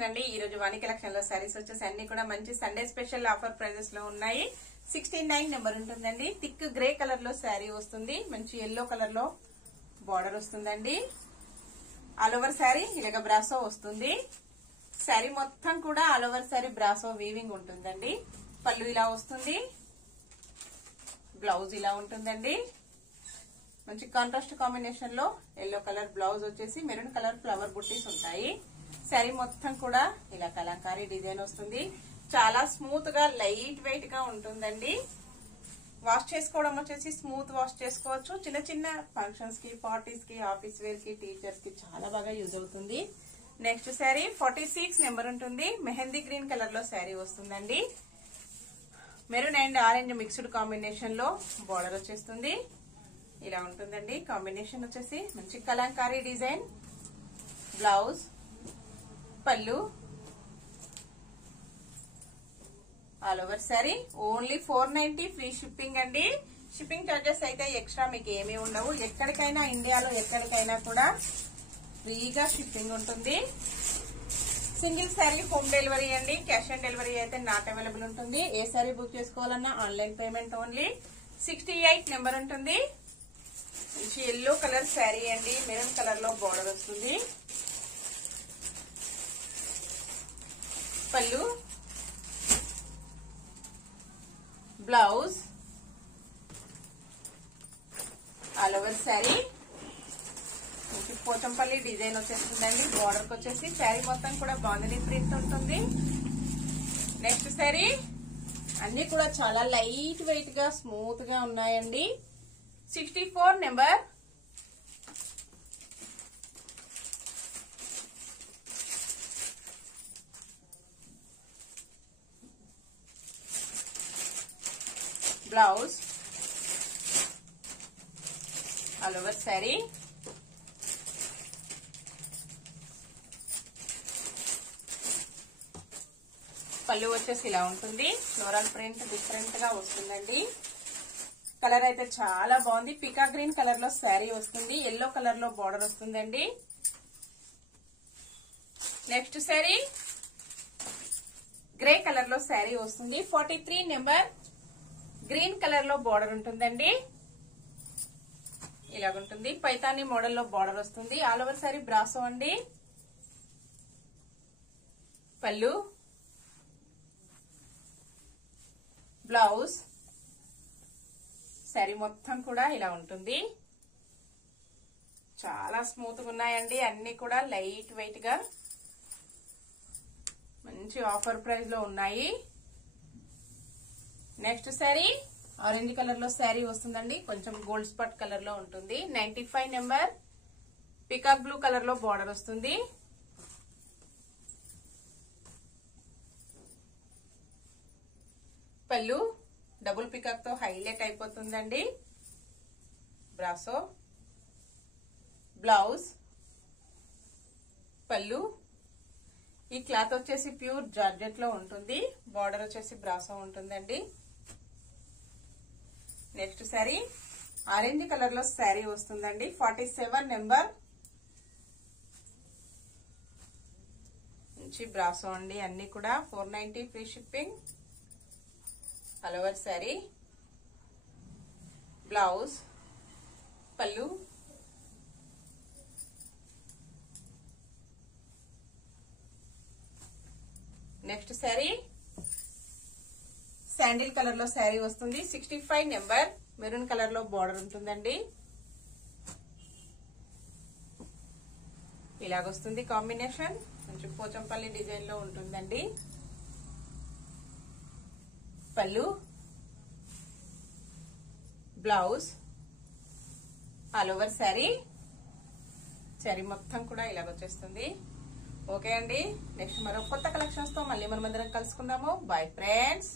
Collection అండి. ఈ రోజు వాణి కలెక్షన్ లో సారీస్ వచ్చేసి అన్ని కూడా మంచి సండే స్పెషల్ ఆఫర్ ప్రైజెస్ లో ఉన్నాయి. 69 నెంబర్ ఉంటుందండి. థిక్ గ్రే కలర్ లో శారీ వస్తుంది. మంచి ఎల్లో కలర్ లో బార్డర్ వస్తుందండి. ఆల్ ఓవర్ శారీ ఇలాగ బ్రాసో వస్తుంది. శారీ మొత్తం కూడా all over sari brasso weaving ఉంటుందండి. పళ్ళు ఇలా వస్తుంది. బ్లౌజ్ ఇలా ఉంటుందండి. మంచి కాంట్రాస్ట్ కాంబినేషన్ లో ఎల్లో కలర్ బ్లౌజ్ వచ్చేసి మెరూన్ కలర్ ఫ్లవర్ బుట్టీస్ ఉంటాయి. శారీ మొత్తం కూడా ఇలా కలంకారీ డిజైన్ వస్తుంది. చాలా స్మూత్ గా లైట్ వెయిట్ గా ఉంటుందండి. వాష్ చేసుకోవడం వచ్చేసి స్మూత్ వాష్ చేసుకోవచ్చు. చిన్న చిన్న ఫంక్షన్స్ కి, పార్టీస్ కి, ఆఫీస్ వేర్ కి, టీచర్స్ కి చాలా బాగా యూజ్ అవుతుంది. నెక్స్ట్ శారీ 46 నెంబర్ ఉంటుంది. మెహందీ గ్రీన్ కలర్ లో శారీ వస్తుందండి. Maroon and orange mixed combination లో బార్డర్ వచ్చేస్తుంది. ఇలా ఉంటుందండి. కాంబినేషన్ వచ్చేసి మంచి కలంకారీ డిజైన్, బ్లౌజ్, పళ్ళు, all over sari. Only 490 free shipping అండి. షిప్పింగ్ చార్జెస్ అయితే ఎక్స్ట్రా మీకు ఏమీ ఉండవు. ఎక్కడికైనా ఇండియాలో ఎక్కడికైనా కూడా ఫ్రీగా షిప్పింగ్ ఉంటుంది. సింగిల్ శారీ హోమ్ డెలివరీ అండి. క్యాష్ ఆన్ డెలివరీ అయితే నాట్ అవైలబుల్ ఉంటుంది. ఏ శారీ బుక్ చేసుకోవాలన్నా ఆన్లైన్ పేమెంట్ ఓన్లీ. 68 నెంబర్ ఉంటుంది. మంచి ఎల్లో కలర్ శారీ అండి. మెరూన్ కలర్ లో బార్డర్ వస్తుంది. పళ్ళు, బ్లౌజ్, ఆల్ ఓవర్ శారీ మంచి పోచంపల్లి డిజైన్ వచ్చేస్తుందండి. బార్డర్ కి వచ్చేసి శారీ మొత్తం కూడా బాందిని ప్రింట్ ఉంటుంది. నెక్స్ట్ శారీ అన్ని కూడా చాలా లైట్ వెయిట్ గా స్మూత్ గా ఉన్నాయండి. 64 number. Blouse, all over sari. పళ్ళు వచ్చేసి ఇలా ఉంటుంది. ఫ్లోరల్ ప్రింట్ డిఫరెంట్ గా వస్తుందండి. కలర్ అయితే చాలా బాగుంది. పికా గ్రీన్ కలర్ లో శారీ వస్తుంది. ఎల్లో కలర్ లో బార్డర్ వస్తుందండి. నెక్స్ట్ శారీ గ్రే కలర్ లో శారీ వస్తుంది. 43 నెంబర్. గ్రీన్ కలర్ లో బార్డర్ ఉంటుందండి. ఇలాగుంటుంది. పైతానీ మోడల్ లో బార్డర్ వస్తుంది. ఆల్ ఓవర్ శారీ బ్రాసో అండి. పళ్ళు, బ్లౌజ్, శారీ మొత్తం కూడా ఇలా ఉంటుంది. చాలా స్మూత్ గా ఉన్నాయండి. అన్ని కూడా లైట్ వెయిట్ గా మంచి ఆఫర్ ప్రైస్ లో ఉన్నాయి. నెక్స్ట్ శారీ ఆరెంజ్ కలర్ లో శారీ వస్తుందండి. కొంచెం గోల్డ్ స్పాట్ కలర్ లో ఉంటుంది. 95 నెంబర్. పికాక్ బ్లూ కలర్ లో బార్డర్ వస్తుంది. పళ్ళు డబుల్ పికాక్ తో హైలైట్ అయిపోతుందండి. బ్రాసో, బ్లౌజ్, పళ్ళు. ఈ క్లాత్ వచ్చేసి ప్యూర్ జార్జెట్ లో ఉంటుంది. బార్డర్ వచ్చేసి బ్రాసో ఉంటుందండి. నెక్స్ట్ శారీ ఆరెంజ్ కలర్ లో శారీ వస్తుందండి. 47 నెంబర్. మంచి బ్రాసో అండి. అన్ని కూడా 490 free shipping. All over sari, blouse, పళ్ళు, నెక్స్ట్ శారీ శాండిల్ కలర్ లో శారీ వస్తుంది. 65 నెంబర్. మెరూన్ కలర్ లో బార్డర్ ఉంటుందండి. ఇలాగొస్తుంది కాంబినేషన్. కొంచెం పోచంపల్లి డిజైన్ లో ఉంటుందండి. పళ్ళు, blouse, all over sari. Sari మొత్తం కూడా ఇలాగొచ్చేస్తుంది. ఓకే అండి. నెక్స్ట్ మరో కొత్త కలెక్షన్స్ తో మళ్ళీ మనమందరం కలుసుకుందాము. Bye friends.